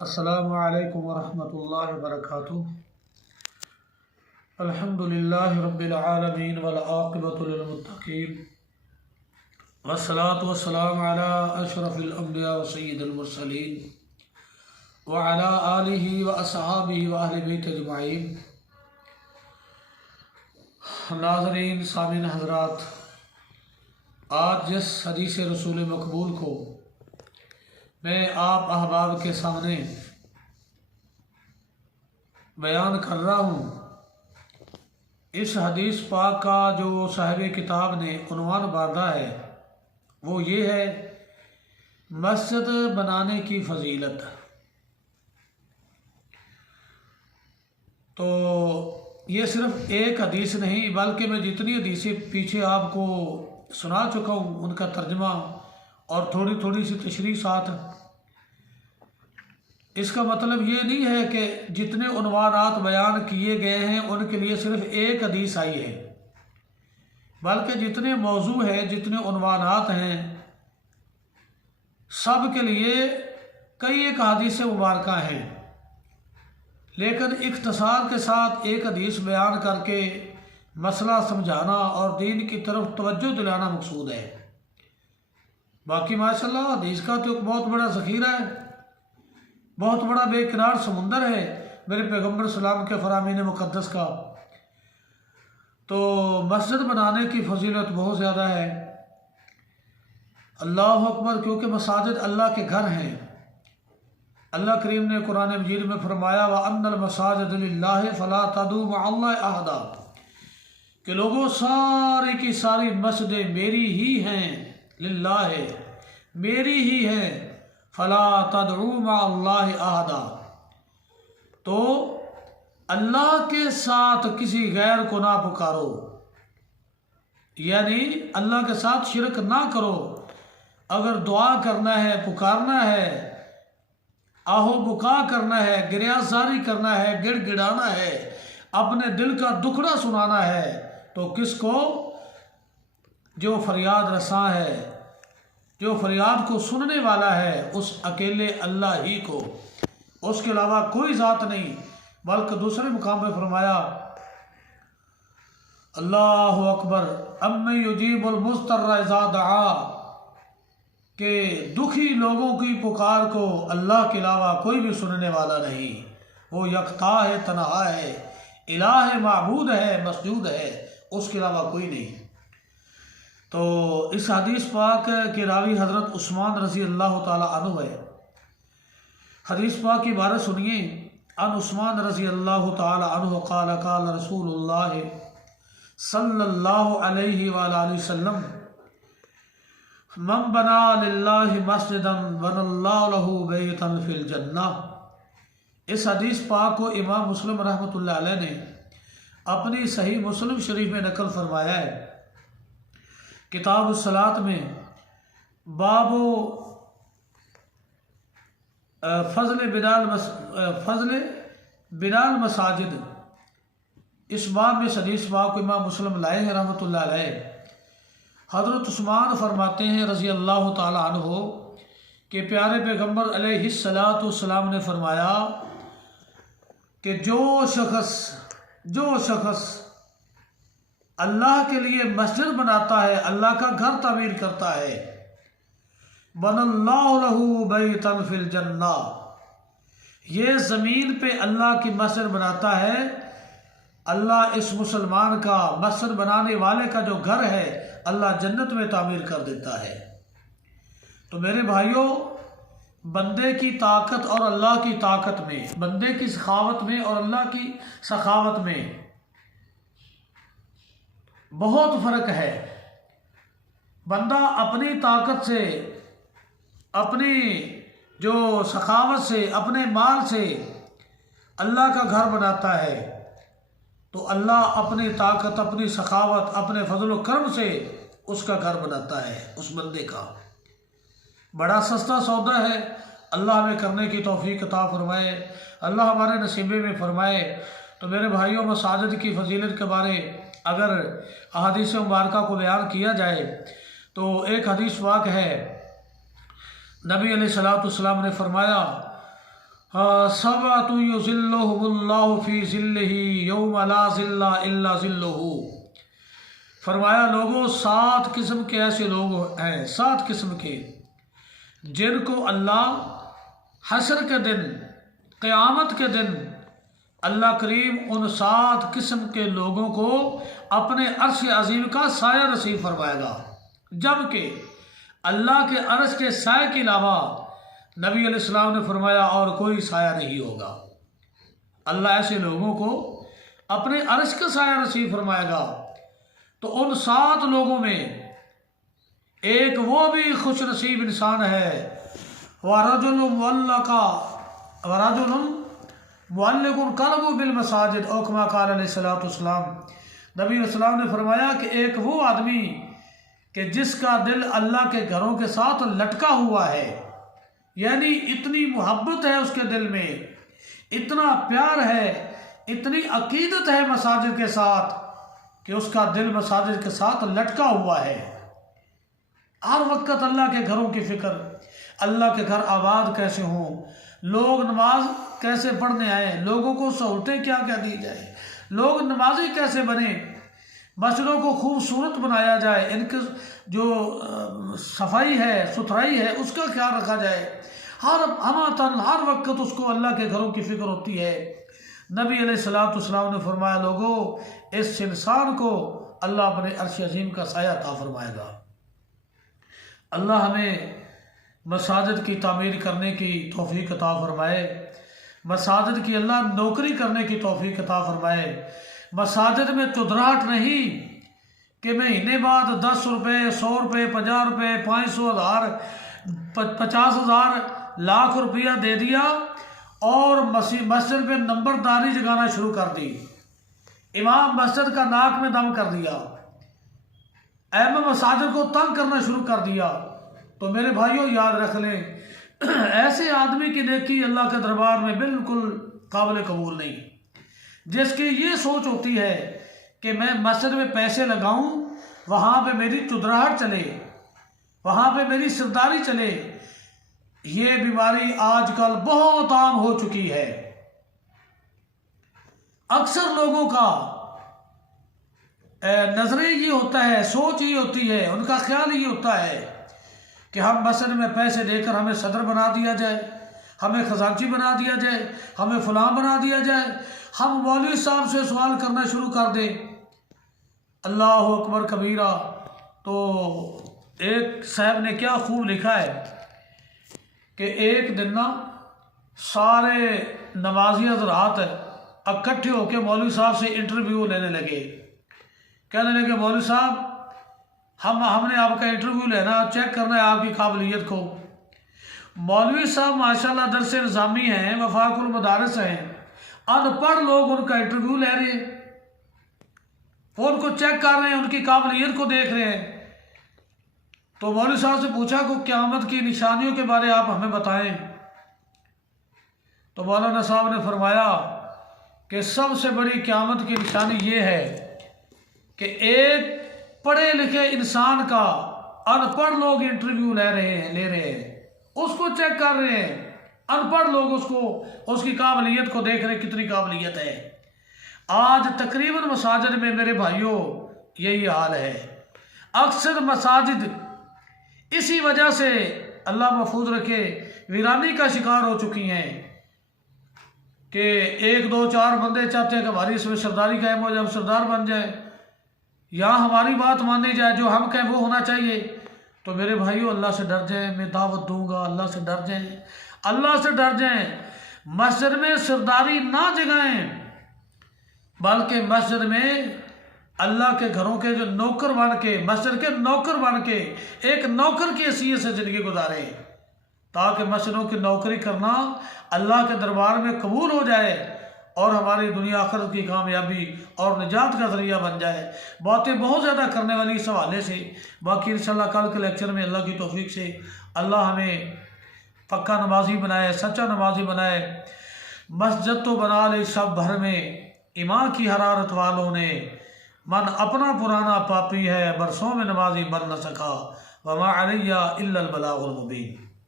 अस्सलामु अलैकुम वरहमतुल्लाहि वबरकातुहू। अल्हम्दुलिल्लाहि रब्बिल आलमीन वल आक़िबतु लिल मुत्तक़ीन वस्सलातु वस्सलामु अला अशरफिल अंबिया व सय्यिदिल मुरसलीन व अला आलिहि व अस्हाबिहि व अहलि बैत अजमाइन। नाज़रीन, सामीन हज़रात, आज जिस हदीस रसूल मकबूल को मैं आप अहबाब के सामने बयान कर रहा हूँ, इस हदीस पाक का जो साहिब किताब ने उन्वान बांधा है वो ये है, मस्जिद बनाने की फजीलत। तो ये सिर्फ एक हदीस नहीं, बल्कि मैं जितनी हदीसें पीछे आपको सुना चुका हूँ उनका तर्जमा और थोड़ी थोड़ी सी तशरीह साथ। इसका मतलब ये नहीं है कि जितने उन्वानात बयान किए गए हैं उनके लिए सिर्फ एक हदीस आई है, बल्कि जितने मौजू हैं, जितने उन्वानात हैं, सब के लिए कई एक हदीस मुबारक हैं। लेकिन इख्तिसार के साथ एक हदीस बयान करके मसला समझाना और दीन की तरफ तवज्जो दिलाना मकसूद है। बाकी माशाल्लाह हदीस का तो एक बहुत बड़ा ज़ख़ीरा है, बहुत बड़ा बेकिनार समुंदर है मेरे पैगम्बर सलाम के फरामीन मुक़द्दस का। तो मस्जिद बनाने की फजीलत बहुत ज़्यादा है। अल्लाह अकबर, क्योंकि मसाजिद अल्लाह के घर हैं। अल्लाह करीम ने कुरान मजीद में फरमाया, व अन्नल मसाजिद लिल्लाहि फला तदू मअल्लाहि अहदा, कि लोगों सारी की सारी मस्जिदें मेरी ही हैं, लिल्लाह मेरी ही हैं, फला तदऊ मअल्लाहि अहदा, तो अल्लाह के साथ किसी गैर को ना पुकारो, यानी अल्लाह के साथ शिरक ना करो। अगर दुआ करना है, पुकारना है, आहो बुका करना है, गिरयाजारी करना है, गिड़गिड़ाना है, अपने दिल का दुखड़ा सुनाना है, तो किसको? जो फरियाद रसा है, जो फरियाद को सुनने वाला है, उस अकेले अल्लाह ही को, उसके अलावा कोई ज़ात नहीं। बल्कि दूसरे मुकाम पे फरमाया, अल्लाहु अकबर, अम्मे युजीबुल मुज़्तर्रा इज़ा दआ, के दुखी लोगों की पुकार को अल्लाह के अलावा कोई भी सुनने वाला नहीं। वो यकता है, तन्हा है, इलाह है, माबूद है, मसजूद है, उसके अलावा कोई नहीं। तो इस हदीस पाक के रावी हज़रत उस्मान रज़ी अल्लाह ताला अन्हु है। हदीस पाक की इबारत सुनिए। अन उस्मान रज़ी अल्लाह ताला अन्हु क़ाल क़ाल रसूलुल्लाह सल्लल्लाहु अलैहि वालैहि वसल्लम, मन बना लिल्लाहि मस्जिदन बनल्लाहु लहू बैतन फिल जन्नह। इस हदीस पाक को इमाम मुस्लिम रहमतुल्लाह अलैह ने अपनी सही मुस्लिम शरीफ में नकल फरमाया है। किताब सलात में बाबो फजल बिनाल मसाजिद, इस बाब में हदीस पाक को इमाम मुस्लिम लाए हैं रहमतुल्लाह अलैह। हज़रत उस्मान फरमाते हैं रज़ी अल्लाह ताला अन्हु कि प्यारे पैगम्बर अलैहिस्सलातु वस्सलाम ने फरमाया कि जो शख्स अल्लाह के लिए मस्जिद बनाता है, अल्लाह का घर तामीर करता है, बनल्लाहु लहू बैतन फिल जन्नह, ये ज़मीन पे अल्लाह की मस्जिद बनाता है, अल्लाह इस मुसलमान का, मस्जिद बनाने वाले का जो घर है, अल्लाह जन्नत में तामीर कर देता है। तो मेरे भाइयों, बंदे की ताकत और अल्लाह की ताकत में, बंदे की सखावत में और अल्लाह की सखावत में बहुत फ़र्क है। बंदा अपनी ताकत से, अपनी जो सखावत से, अपने माल से अल्लाह का घर बनाता है, तो अल्लाह अपनी ताकत, अपनी सखावत, अपने फजल व करम से उसका घर बनाता है उस बंदे का। बड़ा सस्ता सौदा है। अल्लाह हमें करने की तौफीक अता फरमाए, अल्लाह हमारे नसीबे में फरमाए। तो मेरे भाइयों, मसाजिद की फजीलत के बारे अगर अहादीस मुबारका को बयान किया जाए तो एक हदीस वाक़ है, नबी अलैहिस्सलातु वस्सलाम ने फरमाया, सबअतु युज़िल्लुहुमुल्लाहु फी ज़िल्लिही यौम ला ज़िल्ला इल्ला ज़िल्लुहु। फरमाया लोगों, 7 किस्म के ऐसे लोग हैं, 7 किस्म के, जिनको अल्लाह हशर के दिन, क़यामत के दिन अल्लाह करीम उन 7 किस्म के लोगों को अपने अर्श अजीम का साया नसीब फरमाएगा, जबकि अल्लाह के अर्श के साए के अलावा नबी अलैहिस्सलाम ने फरमाया और कोई साया नहीं होगा। अल्लाह ऐसे लोगों को अपने अर्श का साया नसीब फरमाएगा। तो उन 7 लोगों में एक वो भी खुश नसीब इंसान है, वरजुलुम मुअल्लका वरजुलुम मुअल्लिकुन क़ल्बुहु बिल मसाजिद औ कमा क़ाल अलैहिस्सलातु वस्सलाम। नबी अलैहिस्सलाम ने फरमाया कि एक वो आदमी कि जिसका दिल अल्लाह के घरों के साथ लटका हुआ है, यानी इतनी मोहब्बत है उसके दिल में, इतना प्यार है, इतनी अकीदत है मसाजिद के साथ कि उसका दिल मसाजिद के साथ लटका हुआ है। हर वक्त अल्लाह के घरों की फ़िक्र, अल्लाह के घर आबाद कैसे हों, लोग नमाज कैसे पढ़ने आए, लोगों को सहूलतें क्या क्या दी जाए, लोग नमाजी कैसे बने, मस्जिदों को खूबसूरत बनाया जाए, इनकी जो सफाई है, सुथराई है, उसका ख्याल रखा जाए। हर वक्त उसको अल्लाह के घरों की फ़िक्र होती है। नबी अलैहिस्सलातु वस्सलाम ने फरमाया लोगों, इस इंसान को अल्लाह अपने अर्श अजीम का साया अता फरमाएगा। अल्लाह हमें मसाजिद की तामीर करने की तौफीक अता फरमाए, मसाजिद की अल्लाह नौकरी करने की तौफीक अता फरमाए। मसाजिद में चुदराहट नहीं कि महीने बाद 10 रुपये, 100 रुपये, 50 रुपये, 500, 1000, 50,000, लाख रुपया दे दिया और मस्जिद पे नंबरदारी जगाना शुरू कर दी, इमाम मस्जिद का नाक में दम कर दिया, अहम मसाजिद को तंग करना शुरू कर दिया। तो मेरे भाइयों याद रख लें, ऐसे आदमी की नेकी अल्लाह के दरबार में बिल्कुल काबिल कबूल नहीं। जिसकी ये सोच होती है कि मैं मस्जिद में पैसे लगाऊं, वहाँ पे मेरी चुदराहट चले, वहाँ पे मेरी सरदारी चले, ये बीमारी आजकल बहुत आम हो चुकी है। अक्सर लोगों का नजरिया ये होता है, सोच ये होती है, उनका ख्याल ये होता है कि हम मस्जिद में पैसे देकर हमें सदर बना दिया जाए, हमें खजांची बना दिया जाए, हमें फलां बना दिया जाए, हम मौलवी साहब से सवाल करना शुरू कर दें। अल्लाह अकबर कबीरा। तो एक साहब ने क्या खूब लिखा है कि एक दिन ना सारे नमाजी हज़रात इकट्ठे होकर मौलवी साहब से इंटरव्यू लेने लगे। कहने लगे मौलवी साहब, हमने आपका इंटरव्यू लेना, चेक करना है आपकी काबिलियत को। मौलवी साहब माशाल्लाह दरस निज़ामी हैं, वफाकुल मदारिस हैं, अनपढ़ लोग उनका इंटरव्यू ले रहे हैं, वो उनको चेक कर रहे हैं, उनकी काबिलियत को देख रहे हैं। तो मौलवी साहब से पूछा को क़यामत की निशानियों के बारे आप हमें बताएं। तो मौलाना साहब ने फरमाया कि सबसे बड़ी क़यामत की निशानी ये है कि एक पढ़े लिखे इंसान का अनपढ़ लोग इंटरव्यू ले रहे हैं, उसको चेक कर रहे हैं। अनपढ़ लोग उसको, उसकी काबिलियत को देख रहे हैं, कितनी काबिलियत है। आज तकरीबन मसाजिद में मेरे भाइयों यही हाल है। अक्सर मसाजिद इसी वजह से अल्लाह महफूज रखे वीरानी का शिकार हो चुकी हैं कि 1, 2, 4 बंदे चाहते हैं कि हमारी इसमें सरदारी कायम हो जाए, हम सरदार बन जाए, या हमारी बात मानी जाए, जो हम कहें वो होना चाहिए। तो मेरे भाइयों अल्लाह से डर जाएं, मैं दावत दूंगा, अल्लाह से डर जाएं, अल्लाह से डर जाएं। मस्जिद में सरदारी ना जगाएं, बल्कि मस्जिद में अल्लाह के घरों के जो नौकर बन के, मस्जिद के नौकर बन के एक नौकर की हैसियत से ज़िंदगी गुजारें, ताकि मस्जिदों की नौकरी करना अल्लाह के दरबार में कबूल हो जाए और हमारी दुनिया आखिरत की कामयाबी और निजात का ज़रिया बन जाए। बातें बहुत ज़्यादा करने वाली इस हवाले से, बाकी इंशाल्लाह कल के लेक्चर में अल्लाह की तौफीक से अल्लाह हमें पक्का नमाजी बनाए, सच्चा नमाजी बनाए। मस्जिद तो बना ले सब भर में, ईमान की हरारत वालों ने, मन अपना पुराना पापी है, बरसों में नमाजी बन न सका, वमा अलैया इल्लल बलागुल मुबीन।